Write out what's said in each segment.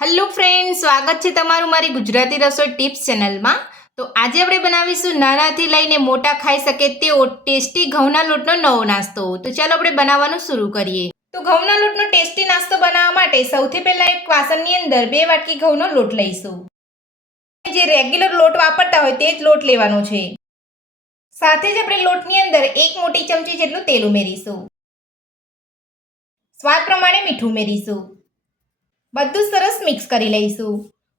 Hello friend, સ્વાગત છે તમારું મારી ગુજરાતી રસોઈ ટિપ્સ ચેનલમાં। તો આજે આપણે બનાવીશું નાનાથી લઈને મોટા ખાઈ શકે તેવો ટેસ્ટી ઘઉંના લોટનો નવો નાસ્તો। તો ચાલો આપણે બનાવવાનું શરૂ કરીએ। તો ઘઉંના લોટનો ટેસ્ટી નાસ્તો બનાવવા માટે સૌથી પહેલાં એક વાસણની અંદર 2 વાટકી ઘઉંનો લોટ લઈશું। જે રેગ્યુલર લોટ વાપરતા હોય તે જ લોટ લેવાનો છે। સાથે જ આપણે લોટની અંદર 1 મોટી ચમચી જેટલું તેલ ઉમેરીશું। સ્વાદ પ્રમાણે મીઠું ઉમેરીશું। બધું સરસ મિક્સ કરી લઈશું।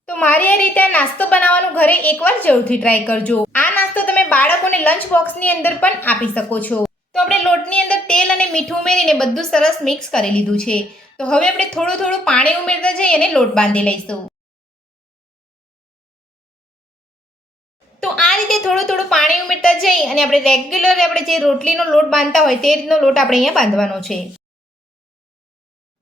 તો મારી આ રીતે નાસ્તો બનાવવાનું ઘરે એકવાર જરૂરથી ટ્રાય કરજો। આ નાસ્તો તમે બાળકોને લંચ બોક્સની અંદર પણ આપી શકો છો। તો આપણે લોટની અંદર તેલ અને મીઠું ઉમેરીને બધું સરસ મિક્સ કરી લીધું છે। તો હવે આપણે થોડું થોડું પાણી ઉમેરતા જઈ અને લોટ બાંધી લઈશું। તો આ રીતે થોડું થોડું પાણી ઉમેરતા જઈ અને આપણે રેગ્યુલર આપણે જે રોટલીનો લોટ બાંધતા હોય તે રીતનો લોટ આપણે અહીંયા બાંધવાનો છે।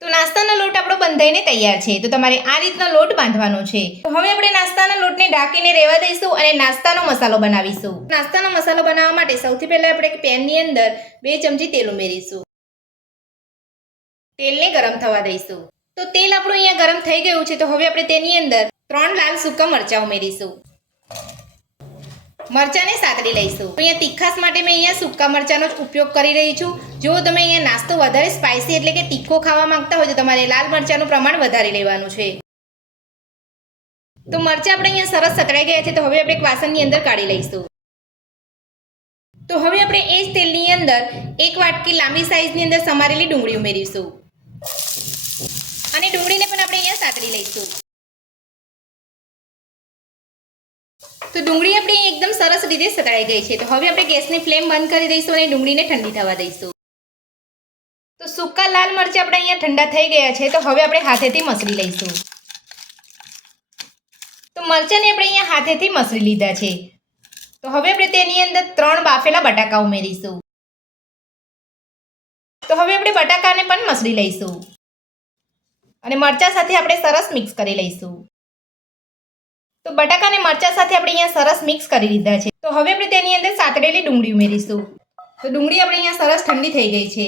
તો નાસ્તાનો લોટ આપણો બંધાઈને તૈયાર છે। તો તમારે આ રીતનો લોટ બાંધવાનો છે। તો હવે આપણે નાસ્તાના લોટને ઢાંકીને રહેવા દઈશું અને નાસ્તાનો મસાલો બનાવીશું। નાસ્તાનો મસાલો બનાવવા માટે સૌથી પહેલા આપણે એક પેનની અંદર 2 ચમચી તેલ ઉમેરીશું। તેલને ગરમ થવા દઈશું। તો તેલ આપણું અહીંયા ગરમ થઈ ગયું છે। તો હવે આપણે તેની અંદર 3 લાલ સૂકા મરચાં ઉમેરીશું। મરચાંને સાતળી લઈશું। તો અહીંયા તીખાસ માટે મેં અહીંયા સૂકા મરચાંનો જ ઉપયોગ કરી રહી છું। જો તમે અહીંયા નાસ્તો વધારે સ્પાઇસી એટલે કે તીખો ખાવા માંગતા હોય તો તમારે લાલ મરચાંનું પ્રમાણ વધારે લેવાનું છે। તો મરચાં આપણે અહીંયા સરસ સતળાઈ ગયા છે। તો હવે આપણે એક વાસણની અંદર કાઢી લઈશું। તો હવે આપણે એ જ તેલની અંદર 1 વાટકી લાંબી સાઈઝની અંદર સમારેલી ડુંગળી ઉમેરીશું અને ડુંગળીને પણ આપણે અહીંયા સાતળી લઈશું। તો ડુંગળી આપણી એકદમ સરસ રીતે સતળાઈ ગઈ છે। તો હવે આપણે ગેસની ફ્લેમ બંધ કરી દઈશું અને ડુંગળીને ઠંડી થવા દઈશું। તો સૂકા લાલ મરચાં આપણે અહીંયા ઠંડા થઈ ગયા છે। તો હવે આપણે હાથેથી મસળી લઈશું। તો મરચાંને આપણે અહીંયા હાથેથી મસળી લીધા છે। તો હવે આપણે તેની અંદર 3 બાફેલા બટાકા ઉમેરીશું। તો હવે આપણે બટાકાને પણ મસળી લઈશું અને મરચાં સાથે આપણે સરસ મિક્સ કરી લઈશું। તો બટાકા અને મરચાં સાથે આપણે અહીંયા સરસ મિક્સ કરી લીધા છે। તો હવે આપણે તેની અંદર સાતળેલી ડુંગળી ઉમેરીશું। તો ડુંગળી આપણે અહીંયા સરસ ઠંડી થઈ ગઈ છે।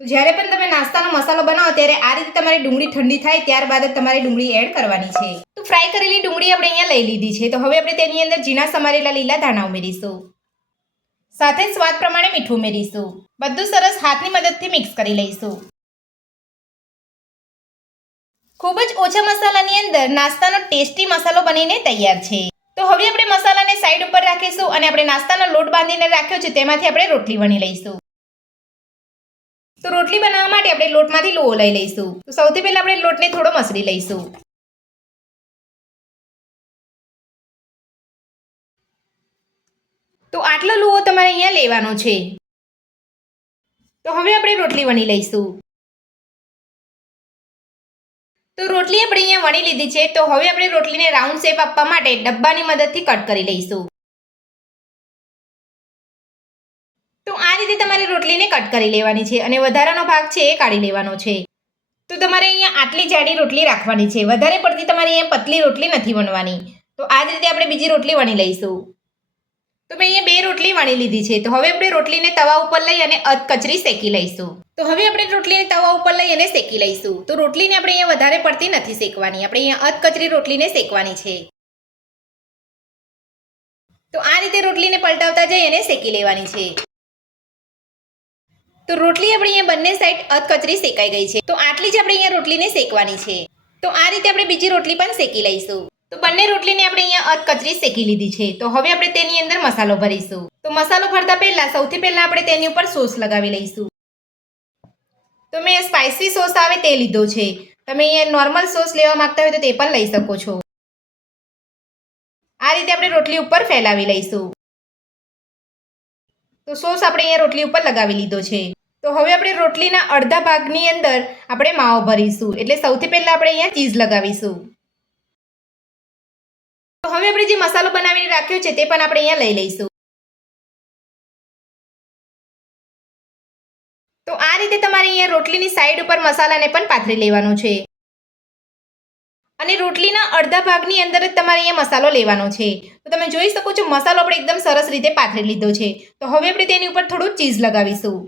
તો જ્યારે પણ તમે નાસ્તાનો મસાલો બનાવો ત્યારે આ રીતે તમારી ડુંગળી ઠંડી થાય ત્યારબાદ જ તમારે ડુંગળી એડ કરવાની છે। તો ફ્રાય કરેલી ડુંગળી આપણે અહીંયા લઈ લીધી છે। તો હવે આપણે તેની અંદર ઝીણા સમારેલા લીલા ધાણા ઉમેરીશું। સાથે સ્વાદ પ્રમાણે મીઠું ઉમેરીશું। બધું સરસ હાથની મદદથી મિક્સ કરી લઈશું। ખૂબ જ ઓછા મસાલાની અંદર નાસ્તાનો ટેસ્ટી મસાલો બનીને તૈયાર છે। તો હવે આપણે મસાલાને સાઈડ ઉપર રાખીશું અને આપણે નાસ્તાનો લોટ બાંધીને રાખ્યો છે તેમાંથી આપણે રોટલી વણી લઈશું। તો રોટલી બનાવવા માટે આપણે લોટમાંથી લોહો લઈ લઈશું। તો સૌથી પહેલા આપણે લોટને થોડો મસળી લઈશું। તો આટલો લોહો તમારે અહીંયા લેવાનો છે। તો હવે આપણે રોટલી વણી લઈશું। તો રોટલી આપણે અહીંયા વણી લીધી છે। તો હવે આપણે રોટલીને રાઉન્ડ શેપ આપવા માટે ડબ્બાની મદદથી કટ કરી લઈશું। તો આ રીતે તમારે રોટલીને કટ કરી લેવાની છે અને વધારાનો ભાગ છે એ કાઢી લેવાનો છે। તો તમારે અહીંયા આટલી જાડી રોટલી રાખવાની છે। વધારે પડતી તમારે અહીંયા પતલી રોટલી નથી વણવાની। તો આ જ રીતે આપણે બીજી રોટલી વણી લઈશું। તો મેં અહીંયા 2 રોટલી વણી લીધી છે। તો હવે આપણે રોટલીને તવા ઉપર લઈ અને અધકચરી શેકી લઈશું। તો હવે આપણે રોટલીને તવા ઉપર લઈ અને શેકી લઈશું। તો રોટલીને આપણે અહીંયા વધારે પડતી નથી શેકવાની, આપણે અહીંયા અધકચરી રોટલીને શેકવાની છે। તો આ રીતે રોટલીને પલટાવતા જઈ અને શેકી લેવાની છે। તો રોટલી આપણી અહીંયા બંને સાઈડ અધકચરી શેકાઈ ગઈ છે। તો આટલી જ આપણે અહીંયા રોટલીને શેકવાની છે। તો આ રીતે આપણે બીજી રોટલી પણ શેકી લઈશું। તો બંને રોટલીને આપણે અહીંયા અધકચરી શેકી લીધી છે। તો હવે આપણે તેની અંદર મસાલો ભરીશું। તો મસાલો ભરતા પહેલા સૌથી પહેલા આપણે તેની ઉપર સોસ લગાવી લઈશું। તો મેં સ્પાઇસી સોસ આવે તે લીધો છે। તમે અહીંયા નોર્મલ સોસ લેવા માંગતા હોય તો તે પણ લઈ શકો છો। આ રીતે આપણે રોટલી ઉપર ફેલાવી લઈશું। તો સોસ આપણે અહીંયા રોટલી ઉપર લગાવી લીધો છે। તો હવે આપણે રોટલીના અડધા ભાગની અંદર આપણે માવો ભરીશું। એટલે સૌથી પહેલા આપણે અહીંયા ચીઝ લગાવીશું। તો હવે આપણે જે મસાલો બનાવીને રાખ્યો છે તે પણ આપણે અહીંયા લઈ લઈશું। તો આ રીતે તમારે અહીંયા રોટલીની સાઈડ ઉપર મસાલાને પણ પાથરી લેવાનો છે અને રોટલીના અડધા ભાગની અંદર જ તમારે અહીંયા મસાલો લેવાનો છે। તો તમે જોઈ શકો છો મસાલો આપણે એકદમ સરસ રીતે પાથરી લીધો છે। તો હવે આપણે તેની ઉપર થોડું ચીઝ લગાવીશું।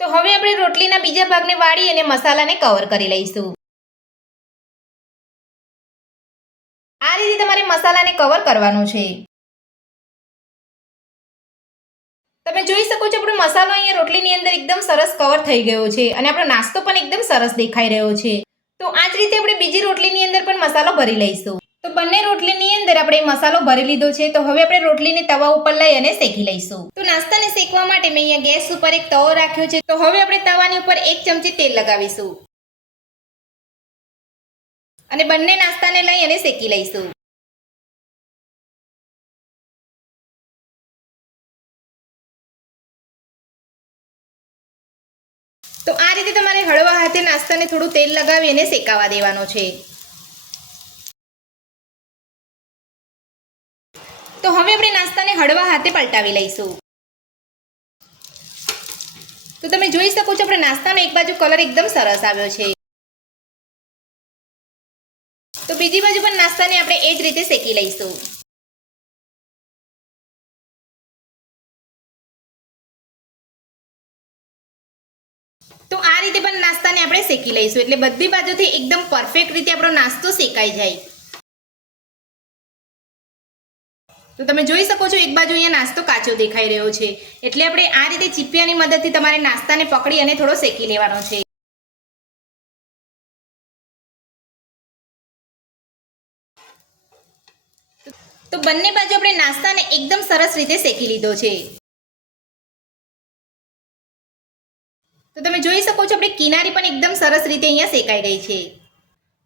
તો હવે આપણે રોટલીના બીજા ભાગને વાળી અને મસાલાને કવર કરી લઈશું। રીતે તમારે મસાલાને કવર કરવાનો છે. તમે જોઈ શકો છો આપણો મસાલો અહીંયા રોટલીની અંદર એકદમ સરસ કવર થઈ ગયો છે અને આપણો નાસ્તો પણ એકદમ સરસ દેખાઈ રહ્યો છે. તો આ જ રીતે આપણે બીજી રોટલીની અંદર પણ મસાલો ભરી લઈશું. તો બંને રોટલીની અંદર આપણે મસાલો ભરી લીધો છે. તો હવે આપણે રોટલીને તવા ઉપર લઈ અને શેકી લઈશું. તો નાસ્તાને શેકવા માટે મેં અહીંયા ગેસ ઉપર એક તવો રાખ્યો છે. તો હવે આપણે તવાની ઉપર 1 ચમચી તેલ લગાવીશું અને બંને નાસ્તાને લઈ અને શેકી લઈશું. તો આ રીતે તમારે હળવા હાથે નાસ્તાને થોડું તેલ લગાવી અને શેકાવા દેવાનો છે. તો હવે આપણે નાસ્તાને હળવા હાથે પલટાવી લઈશું. તો તમે જોઈ શકો છો આપણે નાસ્તાનો એક બાજુ કલર એકદમ સરસ આવ્યો છે. તો બીજી બાજુ પણ નાસ્તાને આપણે એ જ રીતે શેકી લઈશું. તો આ રીતે પણ નાસ્તાને આપણે શેકી લઈશું એટલે બધી બાજુથી એકદમ પરફેક્ટ રીતે આપણો નાસ્તો શેકાઈ જાય. તો તમે જોઈ શકો છો એક બાજુ અહીંયા નાસ્તો કાચો દેખાઈ રહ્યો છે એટલે આપણે આ રીતે ચીપિયાની મદદથી તમારે નાસ્તાને પકડી અને થોડો શેકી લેવાનો છે. તો બંને બાજુ આપણે નાસ્તાને એકદમ સરસ રીતે શેકી લીધો છે. તો તમે જોઈ શકો છો આપણી કિનારી પણ એકદમ સરસ રીતે અહીંયા શેકાઈ ગઈ છે.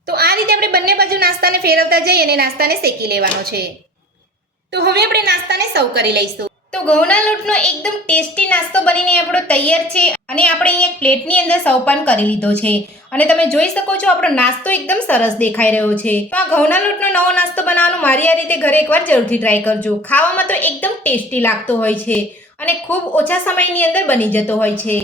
તો આ રીતે આપણે બંને બાજુ નાસ્તાને ફેરવતા જઈ અને નાસ્તાને શેકી લેવાનો છે. તો હવે આપણે નાસ્તાને સર્વ કરી લઈશું. તો ઘઉંના લોટનો એકદમ ટેસ્ટી નાસ્તો બનીને આપણો તૈયાર છે અને આપણે અહીંયા પ્લેટની અંદર સર્વ પણ કરી લીધો છે અને તમે જોઈ શકો છો આપણો નાસ્તો એકદમ સરસ દેખાઈ રહ્યો છે. તો આ ઘઉંના લોટનો નવો નાસ્તો બનાવવાનો મારી આ રીતે ઘરે એકવાર જરૂરથી ટ્રાય કરજો. ખાવામાં તો એકદમ ટેસ્ટી લાગતો હોય છે અને ખૂબ ઓછા સમયની અંદર બની જતો હોય છે.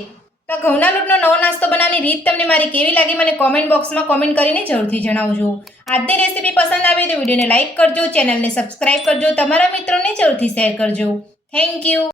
તો ઘઉંના લોટનો નવો નાસ્તો બનાવવાની રીત તમને મારી કેવી લાગી મને કોમેન્ટ બોક્સમાં કોમેન્ટ કરીને જરૂરથી જણાવજો. આજની રેસીપી પસંદ આવી તો વિડીયોને લાઇક કરજો, ચેનલને સબસ્ક્રાઇબ કરજો, તમારા મિત્રોને જરૂરથી શેર કરજો. Thank you.